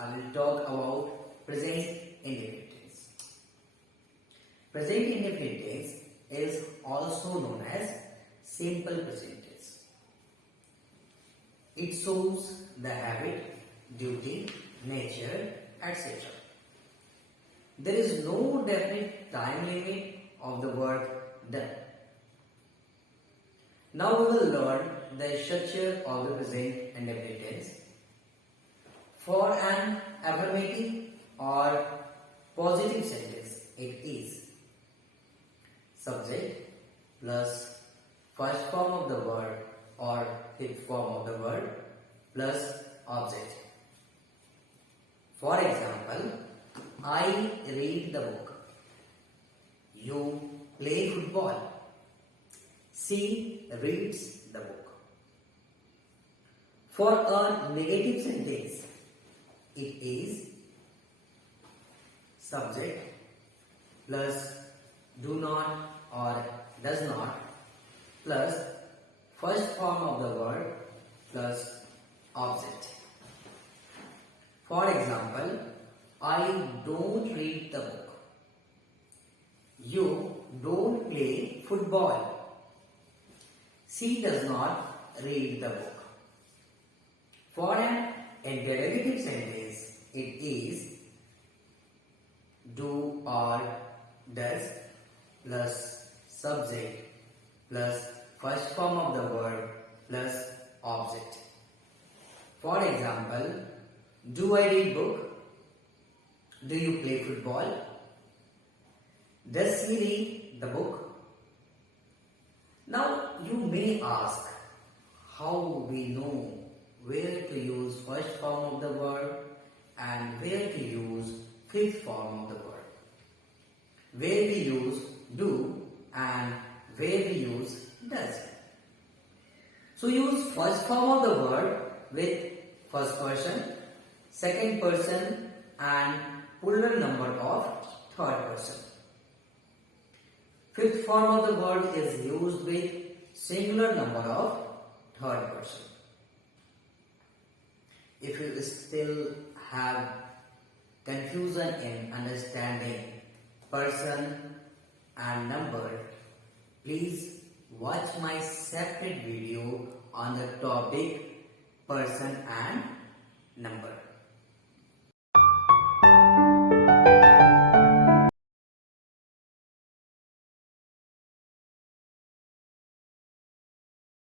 I will talk about present indefinite tense. Present indefinite tense is also known as simple present tense. It shows the habit, duty, nature, etc. There is no definite time limit of the work done. Now we will learn the structure of the present indefinite tense. For an affirmative or positive sentence, it is subject plus first form of the word or fifth form of the word plus object. For example, I read the book. You play football. She reads the book. For a negative sentence, it is subject plus do not or does not plus first form of the word plus object. For example, I don't read the book. You don't play football. She does not read the book. For an interrogative sentence, it is do or does plus subject plus first form of the word plus object. For example, do I read book? Do you play football? Does he read the book? Now you may ask how we know where to use first form of the word and where to use fifth form of the word. Where we use do and where we use does. So use first form of the word with first person, second person and plural number of third person. Fifth form of the word is used with singular number of third person. If you still have confusion in understanding person and number, please watch my separate video on the topic person and number.